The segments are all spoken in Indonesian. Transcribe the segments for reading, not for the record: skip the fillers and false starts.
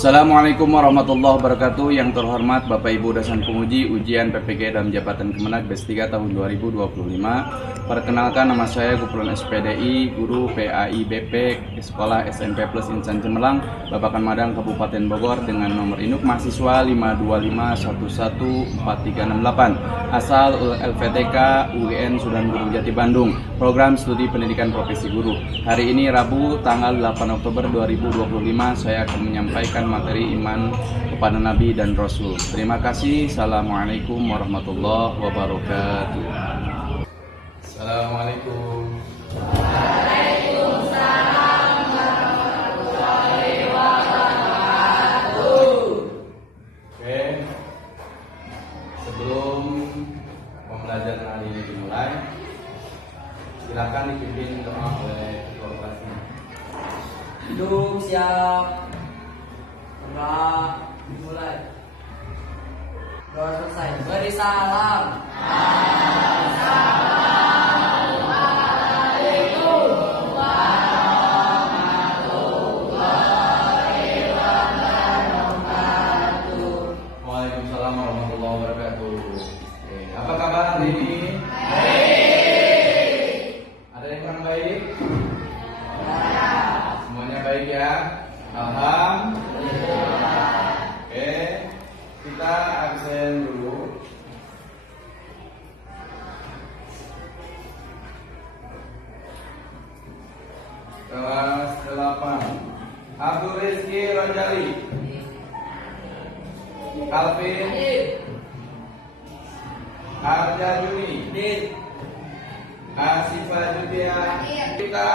Assalamualaikum warahmatullahi wabarakatuh. Yang terhormat Bapak Ibu dosen penguji ujian PPG dalam Jabatan Kemenak BES 3 tahun 2025. Perkenalkan, nama saya Gufron SPDI, guru PAIBP Sekolah SMP Plus Insan Cemerlang, Babakan Madang, Kabupaten Bogor, dengan nomor induk mahasiswa 525114368, asal LVTK UGN Sudan Gunung Jati Bandung, program studi pendidikan profesi guru. Hari ini Rabu tanggal 8 Oktober 2025, saya akan menyampaikan materi iman kepada Nabi dan Rasul. Terima kasih. Assalamualaikum warahmatullahi wabarakatuh. Assalamualaikum. Waalaikumsalam warahmatullahi wabarakatuh. Oke, sebelum pembelajaran hari ini dimulai, silakan dipimpin doa oleh ketua kelasnya. Duduk siap. Gerak, dimulai. Doa selesai. Beri salam. Assalamualaikum warahmatullahi wabarakatuh. Waalaikumsalam warahmatullahi wabarakatuh. Oke, apa kabar hari ini? Baik. Ada yang kurang baik? Ya. Semuanya baik ya? Alhamdulillah. Oke, kita absen dulu. Kelas 8 Abdul Rizky Rojali, Alvin Arja Juni, Asifah Judia. Kita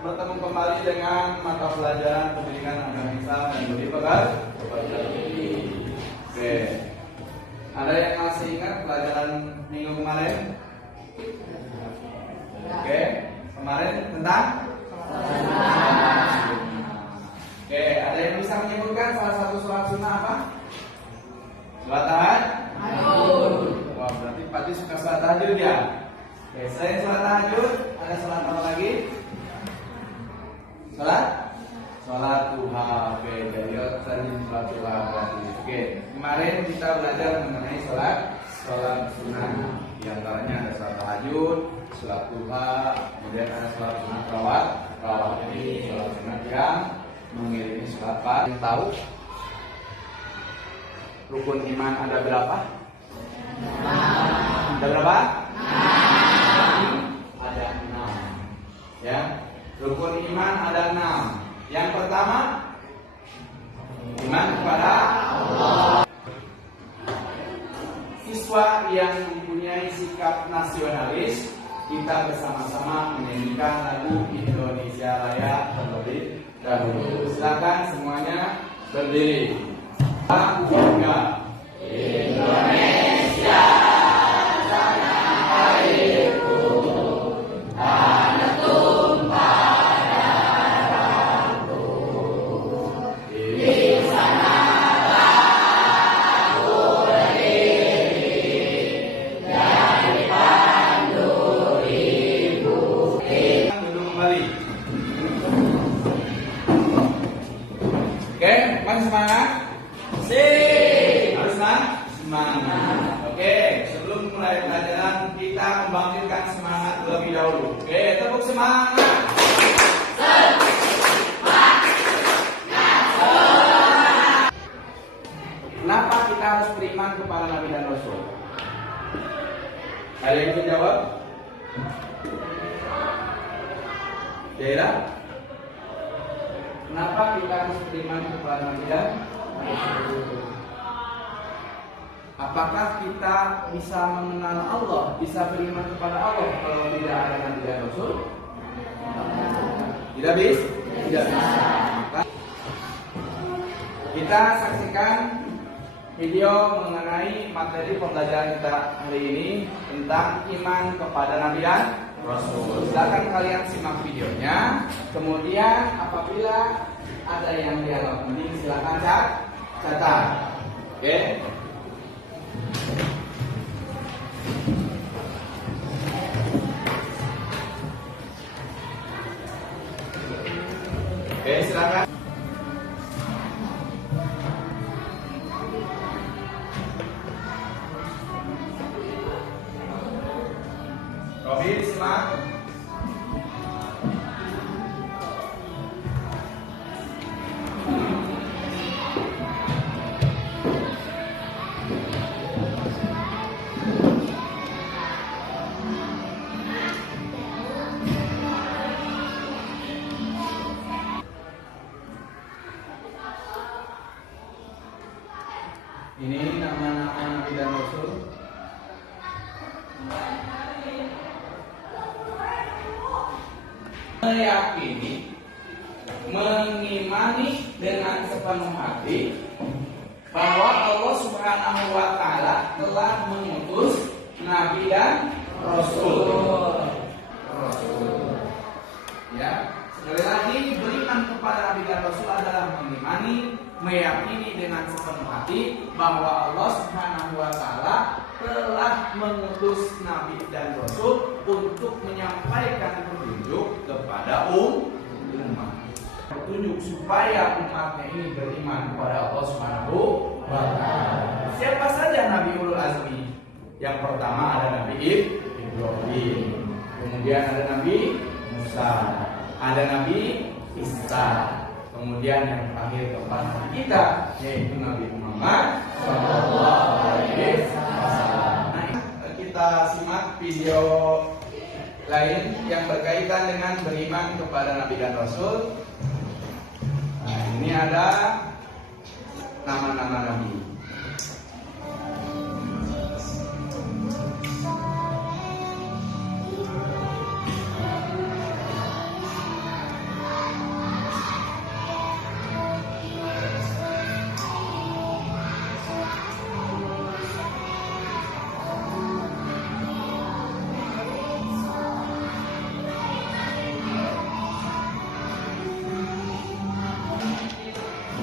bertemu kembali dengan mata pelajaran pendidikan agama Islam dan budi pekerti. Oke, ada yang masih ingat pelajaran minggu kemarin? Oke, kemarin tentang? Oke, ada yang bisa menyebutkan salah satu sholat sunnah apa? Sholat tahajud. Wah, berarti Pak suka sholat tahajud ya? Oke, selain sholat tahajud, ada sholat apa lagi? Sholat duha. Oke, jadi tadi sholat duha berarti. Oke, kemarin kita belajar mengenai sholat sunnah. Di antaranya ada sholat tahajud, sholat duha, kemudian ada sholat sunnah rawat. Ini sholat sunnah yang mengiringi sholat Pak. Yang tahu rukun iman ada berapa? Ada berapa? Ada 6. Ya, rukun iman ada 6. Yang pertama, iman kepada Allah. Siswa yang mempunyai sikap nasionalis, kita bersama-sama menyanyikan lagu Indonesia Raya terlebih dahulu. Silakan semuanya berdiri. Bangga Indonesia. Semangat? Harus semangat. Oke, sebelum mulai pelajaran kita membangkitkan semangat terlebih dahulu. Oke, tepuk semangat. Kenapa kita harus beriman kepada Nabi dan Rasul? Ada yang bisa jawab? Kira? Kenapa kita harus beriman kepada Nabi dan Rasul? Apakah kita bisa mengenal Allah, bisa beriman kepada Allah kalau tidak ada Nabi dan Rasul? Tidak bisa? Tidak bisa. Maka kita saksikan video mengenai materi pembelajaran kita hari ini tentang iman kepada Nabi dan Rasul. Silakan kalian simak videonya. Kemudian apabila ada yang dialog penting, silakan catat. Oke. Oke, silakan. Ini nama-nama Nabi dan Rasul. Meyakini, mengimani dengan sepenuh hati bahwa Allah Subhanahu wa Ta'ala telah mengutus Nabi dan Rasul. Ya, sekali lagi, beriman kepada Nabi dan Rasul adalah mengimani, meyakini dengan sepenuh hati bahwa Allah Subhanahu wa Ta'ala telah mengutus Nabi dan Rasul untuk menyampaikan petunjuk kepada umat. Petunjuk supaya umatnya ini beriman kepada Allah Subhanahu wa Ta'ala. Siapa saja Nabi Ulul Azmi? Yang pertama ada Nabi Ibrahim, kemudian ada Nabi Musa, ada Nabi Isa, kemudian yang terakhir keempat Nabi kita, yaitu Nabi Muhammad Sallallahu Alaihi Wasallam. Nah, kita simak video lain yang berkaitan dengan beriman kepada Nabi dan Rasul. Nah, ini ada nama-nama Nabi.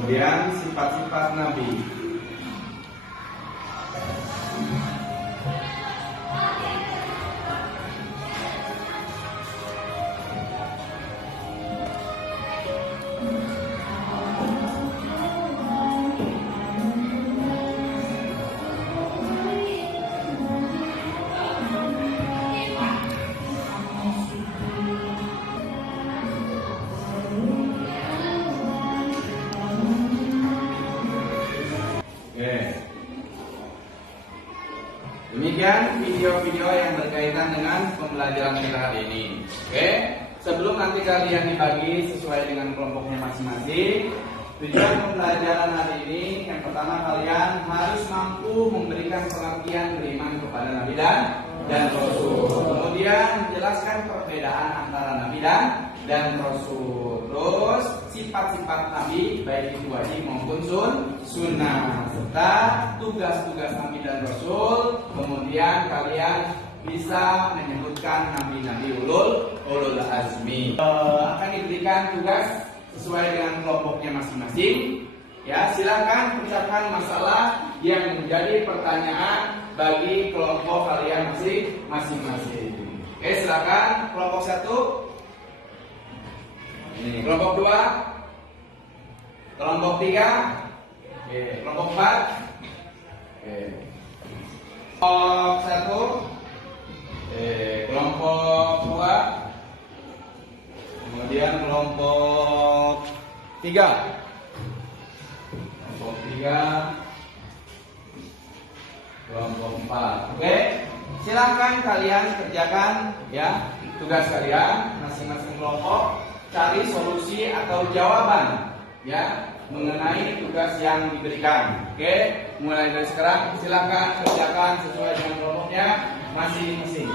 Kemudian sifat-sifat Nabi. Demikian video-video yang berkaitan dengan pembelajaran kita hari ini. Oke, sebelum nanti kalian dibagi sesuai dengan kelompoknya masing-masing, tujuan pembelajaran hari ini yang pertama kalian harus mampu memberikan pengertian beriman kepada Nabi dan Rasul. Kemudian menjelaskan perbedaan antara Nabi dan Rasul. Terus sifat-sifat Nabi baik itu wajib maupun sunnah, serta tugas-tugas Nabi dan Rasul. Kemudian kalian bisa menyebutkan nabi-nabi ulul azmi. Akan diberikan tugas sesuai dengan kelompoknya masing-masing. Ya, silakan ucapkan masalah yang menjadi pertanyaan bagi kelompok kalian masing-masing. Oke, silakan kelompok 1. Ini kelompok 2, kelompok 3, kelompok 4, kelompok 1, kelompok 2, kemudian kelompok 3, kelompok 4. Oke, silakan kalian kerjakan ya tugas kalian masing-masing kelompok. Cari solusi atau jawaban ya mengenai tugas yang diberikan. Oke, mulai dari sekarang silakan kerjakan sesuai dengan kelompoknya masing-masing.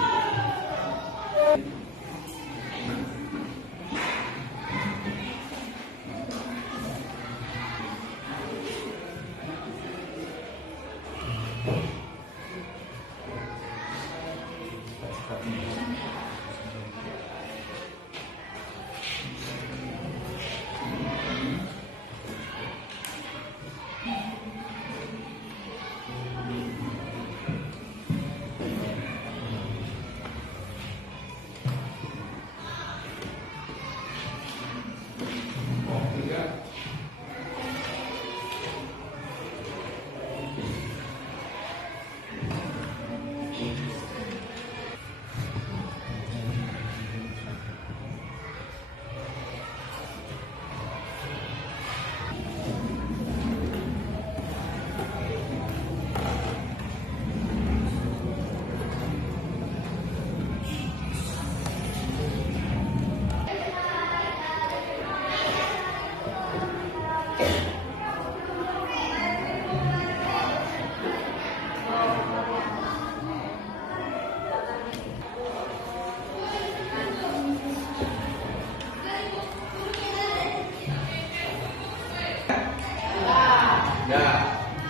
Ya,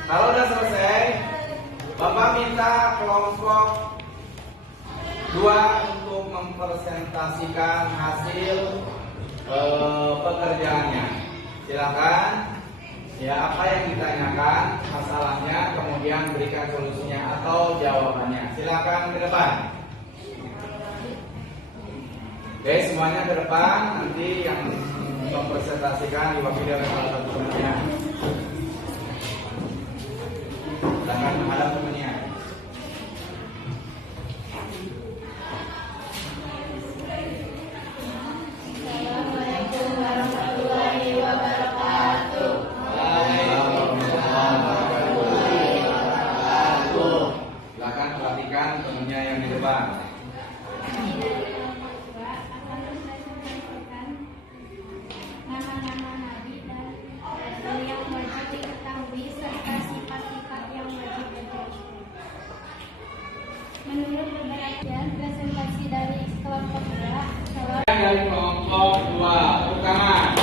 kalau udah selesai, Bapak minta kelompok 2 untuk mempresentasikan hasil pekerjaannya. Silakan. Ya, apa yang ditanyakan masalahnya, kemudian berikan solusinya atau jawabannya. Silakan ke depan. Oke, semuanya ke depan. Nanti yang mempresentasikan diwakili oleh salah satu temannya. Silakan menghadap temannya. Assalamualaikum warahmatullahi wabarakatuh. Silakan perhatikan temannya yang di depan. Akan mempresentasikan nama-nama nabi dan rasul yang wajib diketahui serta sifat-sifat yang wajib diketahui. Menurut beberapa presentasi dari kelompok 2, Dari kelompok 2 utama.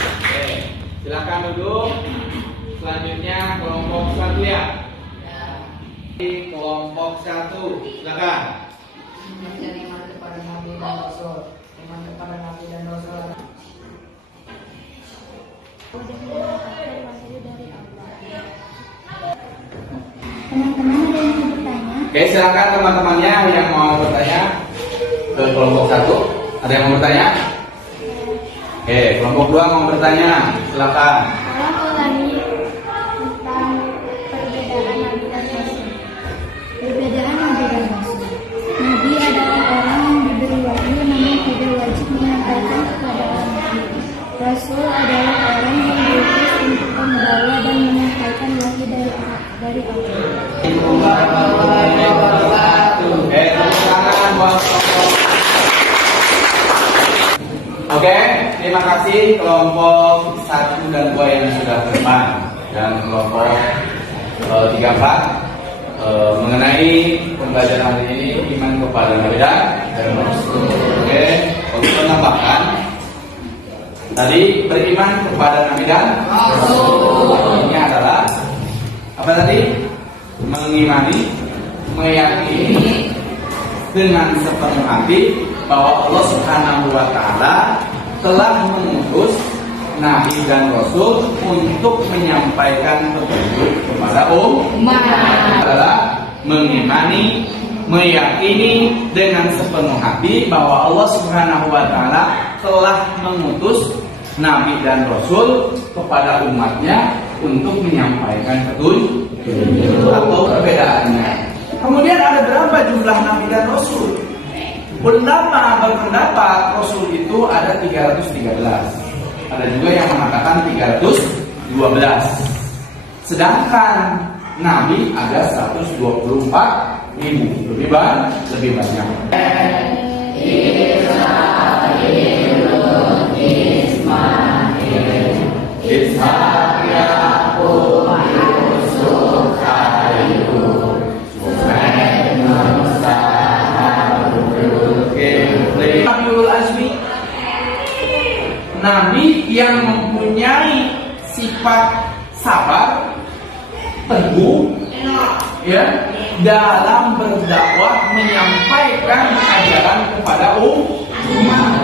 Oke, silakan duduk. Selanjutnya kelompok 1 ya. Di kelompok 1, silakan. Menjadi iman kepada Nabi dan Rasul. Iman kepada Nabi dan Rasul. teman-teman ada yang mau bertanya? Oke, silakan teman-temannya yang mau bertanya ke kelompok 1. Ada yang mau bertanya? Oke, kelompok 2 mau bertanya. Silakan. Kalau ulangi tentang perbedaan nabi dan rasul. Perbedaan nabi dan rasul. Nabi adalah orang yang diberi wahyu namun tidak wajib menyampaikan kepada orang lain. Rasul adalah orang yang diutus untuk membawa dan menyampaikan wahyu dari Allah. Oke, tepuk tangan buat kelompok. Oke, terima kasih kelompok 1 dan 2 yang sudah ke depan. Dan kelompok 3, 4 mengenai pembelajaran hari ini iman kepada Nabi dan Rasul. Oke, untuk menambahkan tadi beriman kepada Nabi dan Rasul ini adalah apa tadi? Mengimani, meyakini dengan sepenuh hati bahwa Allah Subhanahu wa taala telah mengutus nabi dan rasul untuk menyampaikan petunjuk kepada umat. Adalah mengimani, meyakini dengan sepenuh hati bahwa Allah Subhanahu wa taala telah mengutus nabi dan rasul kepada umatnya untuk menyampaikan petunjuk atau perbedaannya. Kemudian ada berapa jumlah nabi dan rasul? Berpendapat rasul itu ada 313. Ada juga yang mengatakan 312. Sedangkan nabi ada 124.000. Lebih banyak. Ishak, Yakub, Yusuf, Ayub, Suhaib, Musa, Harun, Kifli, Nabiul Azmi. Nabi yang mempunyai sifat sabar, teguh, ya, dalam berdakwah menyampaikan ajaran kepada umat.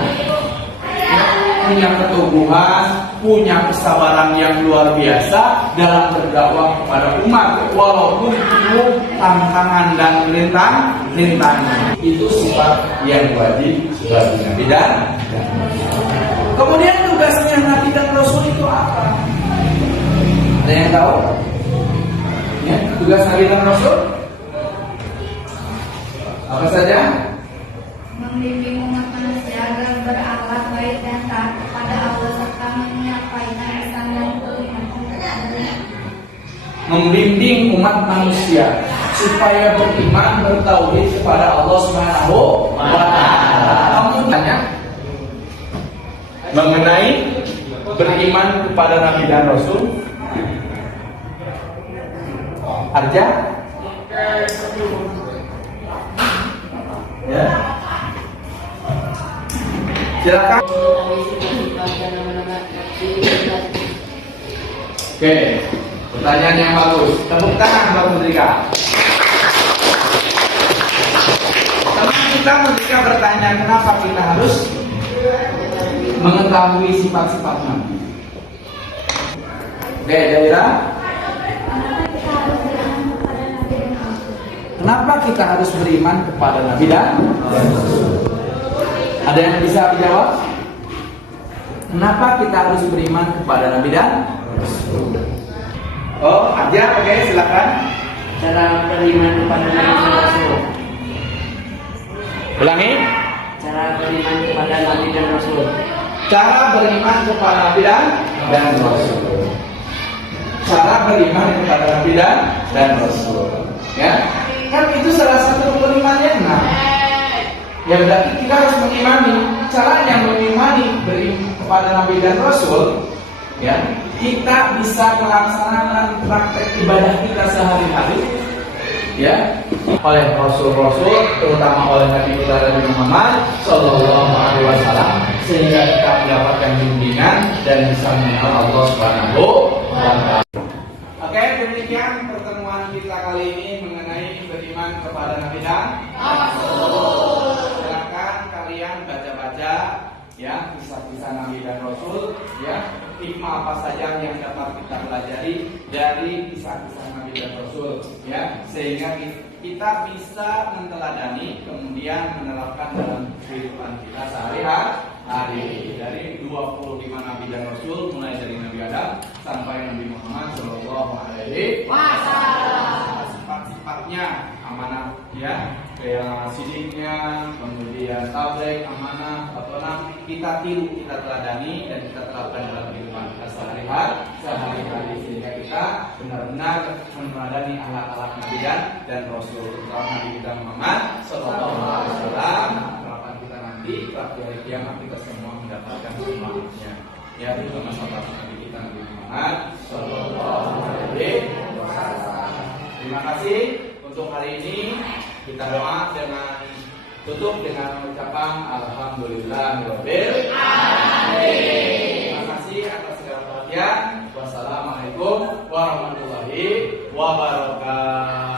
Punya keteguhan, punya kesabaran yang luar biasa dalam berdakwah kepada umat walaupun penuh tantangan dan rintangan. Itu sifat yang wajib bagi Nabi dan kemudian tugasnya Nabi dan Rasul itu apa? Ada yang tahu? Ya, tugas Nabi dan Rasul apa saja? Membimbing umat manusia agar berakhlak baik dan taat kepada Allah serta menyampaikan pesan dan kalimat. Membimbing umat manusia supaya beriman bertauhid kepada Allah Subhanahu wa taala. Kamu tanya mengenai beriman kepada Nabi dan Rasul? Arja? Ya. Silakan. Oke, pertanyaan yang bagus. Tepuk tangan Mbak Mudrika. Teman kita Mudrika bertanya, kenapa kita harus mengetahui sifat-sifat Nabi? Oke, Jaira. Kenapa kita harus beriman kepada Nabi dan Rasul? Ada yang bisa dijawab? Kenapa kita harus beriman kepada Nabi dan Rasul? Oh, aja, oke, silakan. Cara beriman kepada Nabi dan Rasul. Ulangi. Cara beriman kepada Nabi dan Rasul. Cara beriman kepada Nabi dan Rasul. Cara beriman kepada Nabi dan Rasul. Ya, kan itu salah satu rukun iman yang enam. Ya berarti kita harus mengimani. Caranya mengimani kepada Nabi dan Rasul, ya, kita bisa melaksanakan praktek ibadah kita sehari-hari, ya, oleh Rasul-Rasul, terutama oleh Nabi kita Nabi Muhammad Sallallahu Alaihi Wasallam, sehingga kita mendapatkan bimbingan dan bisa mengenal Allah Subhanahu Wa Taala. Oke, demikian pertemuan kita kali ini mengenai beriman kepada Nabi dan Rasul. Silakan kalian baca-baca ya kisah-kisah Nabi dan Rasul, ya hikmah apa saja yang dapat kita pelajari dari kisah-kisah Nabi dan Rasul, ya sehingga kita bisa menteladani kemudian menerapkan dalam kehidupan kita sehari-hari. Dari 25 Nabi dan Rasul, mulai dari Nabi Adam sampai Nabi Muhammad Shallallahu Alaihi Wasallam, sifat-sifatnya amanah, ya kayak sidiknya, kemudian tabligh, amanah, atau kita tiru, kita teladani dan kita terapkan dalam kehidupan kita sehari-hari sehingga kita benar-benar meneladani akhlak-akhlak Nabi dan Rasul, terutama Nabi kita Muhammad Sallallahu Alaihi Wasallam. Harapan kita nanti pada hari kiamat kita semua mendapatkan semangatnya, ya terutama sahabat Nabi kita Nabi Muhammad Sallallahu Alaihi Wasallam. Terima kasih untuk hari ini. Kita doa dengan tutup dengan ucapan Alhamdulillahirabbil alamin. Terima kasih atas segala perhatian. Wassalamualaikum warahmatullahi wabarakatuh.